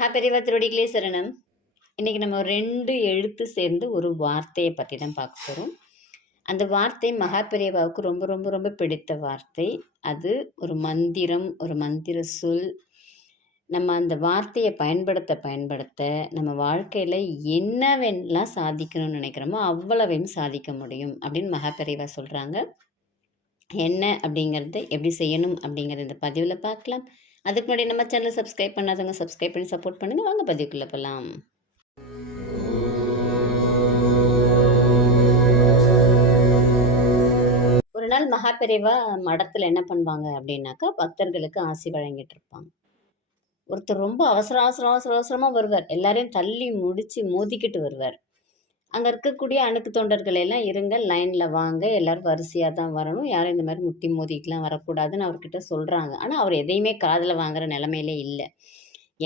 மகாபெரிவா திருவடிகளே சரணம். இன்னைக்கு நம்ம 2 எழுத்து சேர்ந்து ஒரு வார்த்தையை பற்றி தான் பார்க்க போகிறோம். அந்த வார்த்தை மகாபெரிவாவுக்கு ரொம்ப ரொம்ப ரொம்ப பிடித்த வார்த்தை. அது ஒரு மந்திரம், ஒரு மந்திர சொல். நம்ம அந்த வார்த்தையை பயன்படுத்த நம்ம வாழ்க்கையில் என்னவெல்லாம் சாதிக்கணும்னு நினைக்கிறோமோ அவ்வளவையும் சாதிக்க முடியும் அப்படின்னு மகாபெரிவா சொல்கிறாங்க. என்ன அப்படிங்கிறது எப்படி செய்யணும் அப்படிங்கிறது இந்த பதிவில் பார்க்கலாம். அதுக்கு முன்னாடி நம்ம சேனலை சப்ஸ்கிரைப் பண்ணாதவங்க சப்ஸ்கிரைப் பண்ணி சப்போர்ட் பண்ணுங்கள். வாங்க பதிவுக்குள்ளே போகலாம். ஒரு நாள் மகாபெரிவா மடத்தில் என்ன பண்ணுவாங்க அப்படின்னாக்கா, பக்தர்களுக்கு ஆசி வழங்கிட்டு இருப்பாங்க. ஒருத்தர் ரொம்ப அவசரமாக வருவார். எல்லாரையும் தள்ளி முடித்து மோதிக்கிட்டு வருவார். அங்கே இருக்கக்கூடிய அணுக்கு தொண்டர்கள் எல்லாம் இருங்க, லைனில் வாங்க, எல்லோரும் வரிசையாக தான் வரணும், யாரும் இந்த மாதிரி முட்டி மோதிக்கெலாம் வரக்கூடாதுன்னு அவர்கிட்ட சொல்கிறாங்க. ஆனால் அவர் எதையுமே காதில் வாங்குகிற நிலமையிலே இல்லை.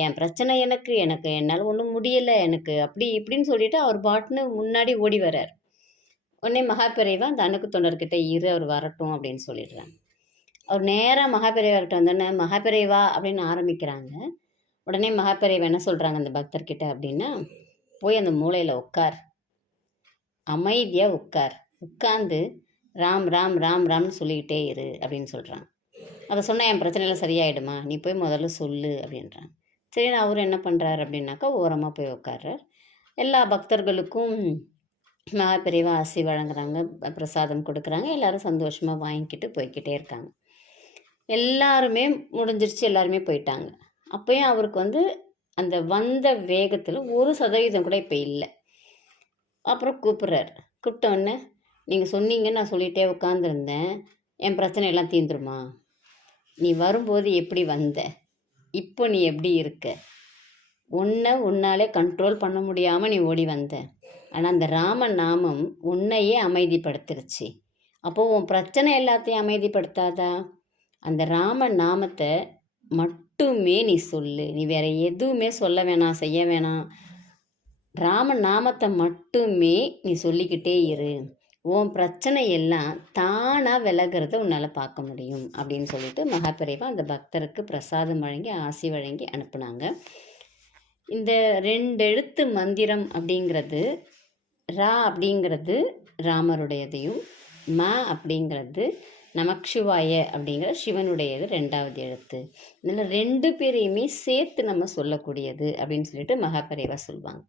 என் பிரச்சனை எனக்கு என்னால் ஒன்றும் முடியலை, எனக்கு அப்படி இப்படின்னு சொல்லிட்டு அவர் பாட்டுன்னு முன்னாடி ஓடி வர்றார். உடனே மகாபெரிவா அந்த அணுக்கு தொண்டர்கிட்ட அவர் வரட்டும் அப்படின்னு சொல்லிடுறாங்க. அவர் நேராக மகாபெரிவார்கிட்ட வந்தோடனே மகாபெரிவா அப்படின்னு ஆரம்பிக்கிறாங்க. உடனே மகாபெரிவா என்ன சொல்கிறாங்க அந்த பக்தர்கிட்ட அப்படின்னா, போய் அந்த மூலையில் உட்கார், அமைதியாக உட்கார்ந்து ராம் ராம் ராம் ராம்னு சொல்லிக்கிட்டே இரு அப்படின்னு சொல்கிறாங்க. அதை சொன்னால் என் பிரச்சனையில் சரியாயிடுமா, நீ போய் முதல்ல சொல்லு அப்படின்றாங்க. சரி, நான் அவர் என்ன பண்ணுறாரு அப்படின்னாக்கா ஓரமாக போய் உட்கார்றார். எல்லா பக்தர்களுக்கும் மகாபெரிவா ஆசி வழங்குறாங்க, பிரசாதம் கொடுக்குறாங்க. எல்லோரும் சந்தோஷமாக வாங்கிக்கிட்டு போய்கிட்டே இருக்காங்க. எல்லாருமே முடிஞ்சிருச்சு, எல்லாருமே போயிட்டாங்க. அப்போயும் அவருக்கு அந்த வந்த வேகத்தில் 1% கூட இப்போ இல்லை. அப்புறம் கூப்பிட்றாரு. கூப்பிட்டோடனே, நீங்கள் சொன்னீங்கன்னு நான் சொல்லிகிட்டே உட்காந்துருந்தேன், என் பிரச்சனை எல்லாம் தீர்ந்துருமா, நீ வரும்போது எப்படி வந்த, இப்போ நீ எப்படி இருக்க, உன்னாலே கண்ட்ரோல் பண்ண முடியாமல் நீ ஓடி வந்த, ஆனால் அந்த ராம நாமம் உன்னையே அமைதிப்படுத்திருச்சு. அப்போது உன் பிரச்சனை எல்லாத்தையும் அமைதிப்படுத்தாதா? அந்த ராம நாமத்தை மட்டுமே நீ சொல்லு, நீ வேற எதுவுமே சொல்ல வேணாம், செய்ய வேணாம். ராம நாமத்தை மட்டுமே நீ சொல்லிக்கிட்டே இரு, உன் பிரச்சனை எல்லாம் தானாக விலகிறத உன்னால் பார்க்க முடியும் அப்படின்னு சொல்லிட்டு மகாபெரிவா அந்த பக்தருக்கு பிரசாதம் வழங்கி ஆசி வழங்கி அனுப்புனாங்க. இந்த 2 எழுத்து மந்திரம் அப்படிங்கிறது, ரா அப்படிங்கிறது ராமருடையதையும், ம அப்படிங்கிறது நமச்சிவாய அப்படிங்கிற சிவனுடையது 2வது எழுத்து. இதில் 2 பேரையுமே சேர்த்து நம்ம சொல்லக்கூடியது அப்படின்னு சொல்லிட்டு மகாபெரிவா சொல்லுவாங்க.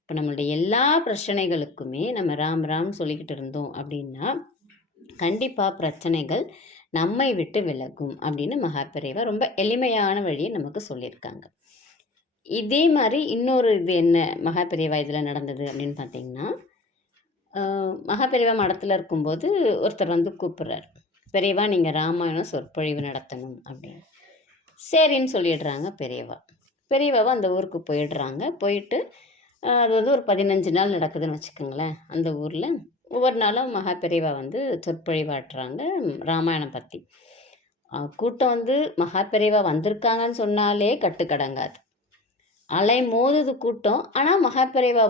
இப்போ நம்மளுடைய எல்லா பிரச்சனைகளுக்குமே நம்ம ராம் ராம் சொல்லிக்கிட்டு இருந்தோம் அப்படின்னா கண்டிப்பாக பிரச்சனைகள் நம்மை விட்டு விலகும் அப்படின்னு மகாபெரிவா ரொம்ப எளிமையான வழியை நமக்கு சொல்லியிருக்காங்க. இதே மாதிரி இன்னொரு இது என்ன மகாபெரிவா இதில் நடந்தது அப்படின்னு பார்த்தீங்கன்னா, மகாபெரிவா மடத்தில் இருக்கும்போது ஒருத்தர் கூப்பிட்றாரு, பெரியவா நீங்கள் ராமாயணம் சொற்பொழிவு நடத்தணும் அப்படின்னு. சரின்னு சொல்லிடுறாங்க பெரியவாவை அந்த ஊருக்கு போயிடுறாங்க. போயிட்டு அது ஒரு 15 நாள் நடக்குதுன்னு வச்சுக்கோங்களேன். அந்த ஊரில் ஒவ்வொரு நாளும் மகாபெரிவா சொற்பொழிவாட்டுறாங்க ராமாயணம் பற்றி. கூட்டம் மகாபெரிவா வந்திருக்காங்கன்னு சொன்னாலே கட்டுக்கடங்காது, அலை மோதுது கூட்டம். ஆனால் மகாபெரிவா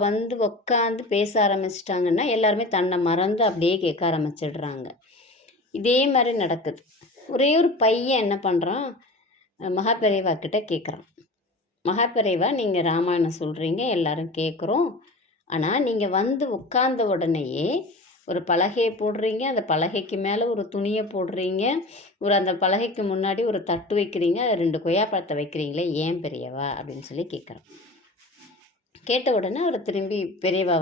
உட்காந்து பேச ஆரம்பிச்சிட்டாங்கன்னா எல்லாருமே தன்னை மறந்து அப்படியே கேட்க ஆரம்பிச்சிடுறாங்க. இதே மாதிரி நடக்குது. ஒரே ஒரு பையன் என்ன பண்ணுறான், மகாபெரிவா கிட்ட கேட்குறான், மகாபெரிவா நீங்கள் ராமாயணம் சொல்கிறீங்க, எல்லாரும் கேட்குறோம், ஆனால் நீங்கள் உட்கார்ந்த உடனேயே ஒரு பலகையை போடுறீங்க, அந்த பலகைக்கு மேலே ஒரு துணியை போடுறீங்க, அந்த பலகைக்கு முன்னாடி ஒரு தட்டு வைக்கிறீங்க, 2 கொய்யாப்பழத்தை வைக்கிறீங்களே, ஏன் பெரியவா அப்படின்னு சொல்லி கேட்குறான். கேட்ட உடனே அவர் திரும்பி பெரியவா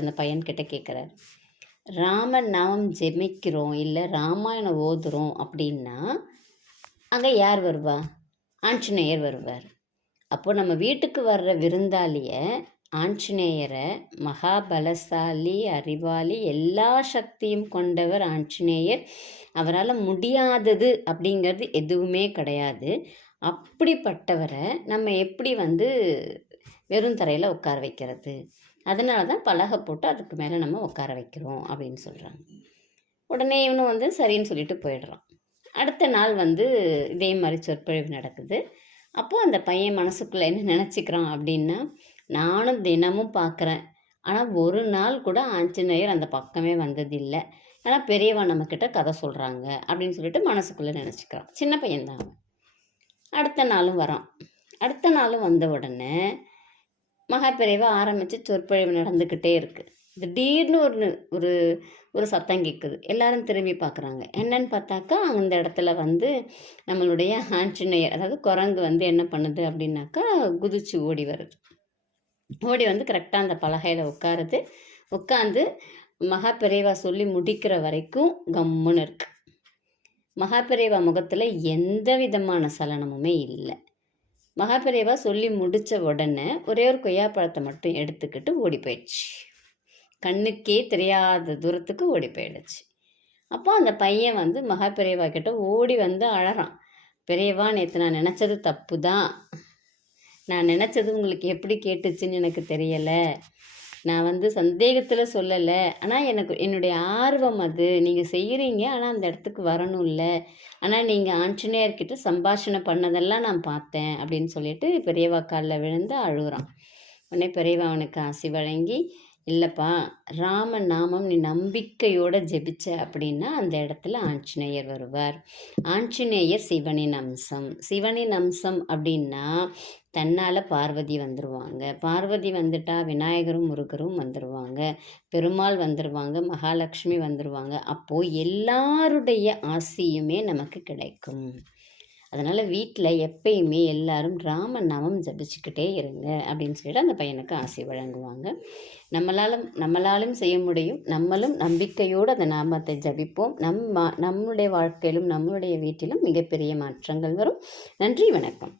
அந்த பையன்கிட்ட கேட்குறாரு, ராம நாமம் ஜெபிக்கிறோம் இல்லை ராமாயணம் ஓதுறோம் அப்படின்னா அங்கே யார் வருவா? ஆஞ்சநேயர் வருவார். அப்போ நம்ம வீட்டுக்கு வர்ற விருந்தாளியை, ஆஞ்சநேயரை, மகாபலசாலி, அறிவாளி, எல்லா சக்தியும் கொண்டவர் ஆஞ்சநேயர், அவரால் முடியாதது அப்படிங்கிறது எதுவுமே கிடையாது. அப்படிப்பட்டவரை நம்ம எப்படி வெறும் தரையில் உட்கார வைக்கிறது? அதனால தான் பலகை போட்டு அதுக்கு மேலே நம்ம உட்கார வைக்கிறோம் அப்படின்னு சொல்கிறாங்க. உடனே இவனும் சரின்னு சொல்லிட்டு போயிடுறான். அடுத்த நாள் இதே மாதிரி சொற்பொழிவு நடக்குது. அப்போது அந்த பையன் மனசுக்குள்ளே என்ன நினச்சிக்கிறான் அப்படின்னா, நானும் தினமும் பார்க்குறேன், ஆனால் ஒரு நாள் கூட ஆஞ்சநேயர் அந்த பக்கமே வந்ததில்லை, ஆனால் பெரியவன் நம்மக்கிட்ட கதை சொல்கிறாங்க அப்படின்னு சொல்லிட்டு மனசுக்குள்ளே நினச்சிக்கிறான். சின்ன பையன்தான். அடுத்த நாளும் வரான். அடுத்த நாளும் வந்த உடனே மகாபெரிவா ஆரம்பித்து சொற்பொழிவு நடந்துக்கிட்டே இருக்குது. திடீர்னு ஒரு ஒரு ஒரு சத்தம் கேட்குது. எல்லாரும் திரும்பி பார்க்குறாங்க. என்னன்னு பார்த்தாக்கா, அந்த இடத்துல வந்து நம்மளுடைய ஆஞ்சநேயர், அதாவது குரங்கு வந்து என்ன பண்ணுது அப்படின்னாக்கா, குதிச்சு ஓடி வருது. ஓடி வந்து கரெக்டாக அந்த பலகையில் உட்காருது. உட்காந்து மகாபெரிவா சொல்லி முடிக்கிற வரைக்கும் கம்முன்னு இருக்கு. மகாபெரிவா முகத்தில் எந்த விதமான சலனமுமே இல்லை. மகாபெரிவா சொல்லி முடித்த உடனே ஒரே ஒரு கொய்யாப்பழத்தை மட்டும் எடுத்துக்கிட்டு ஓடி போயிடுச்சு. கண்ணுக்கே தெரியாத தூரத்துக்கு ஓடி போயிடுச்சு. அப்போ அந்த பையன் வந்து மகாபெரிவா கிட்ட ஓடி வந்து அழறான். பெரியவா, நேற்று நான் நினச்சது தப்பு தான். நான் நினச்சது உங்களுக்கு எப்படி கேட்டுச்சுன்னு எனக்கு தெரியலை. நான் வந்து சந்தேகத்தில் சொல்லலை. ஆனால் எனக்கு என்னுடைய ஆர்வம் அது. நீங்கள் செய்கிறீங்க, ஆனால் அந்த இடத்துக்கு வரணும்ல. ஆனால் நீங்கள் ஆஞ்சநேயர்கிட்ட சம்பாஷணை பண்ணதெல்லாம் நான் பார்த்தேன் அப்படின்னு சொல்லிட்டு பெரியவா காலில் விழுந்து அழுகுறான். உடனே பெரியவா அவனுக்கு ஆசி வழங்கி, இல்லைப்பா, ராம நாமம் நீ நம்பிக்கையோடு ஜெபிச்ச அப்படின்னா அந்த இடத்துல ஆஞ்சநேயர் வருவார். ஆஞ்சநேயர் சிவனின் அம்சம். சிவனின் அம்சம் அப்படின்னா தன்னால் பார்வதி வந்துடுவாங்க. பார்வதி வந்துட்டா விநாயகரும் முருகரும் வந்துடுவாங்க. பெருமாள் வந்துடுவாங்க. மகாலட்சுமி வந்துடுவாங்க. அப்போது எல்லாருடைய ஆசியுமே நமக்கு கிடைக்கும். அதனால் வீட்டில் எப்பயுமே எல்லாரும் ராம நாமம் ஜபிச்சுக்கிட்டே இருங்க அப்படின்னு சொல்லிட்டு அந்த பையனுக்கு ஆசை வழங்குவாங்க. நம்மளாலும் செய்ய முடியும். நம்மளும் நம்பிக்கையோடு அந்த நாமத்தை ஜபிப்போம். நம்முடைய வாழ்க்கையிலும் நம்மளுடைய வீட்டிலும் மிகப்பெரிய மாற்றங்கள் வரும். நன்றி, வணக்கம்.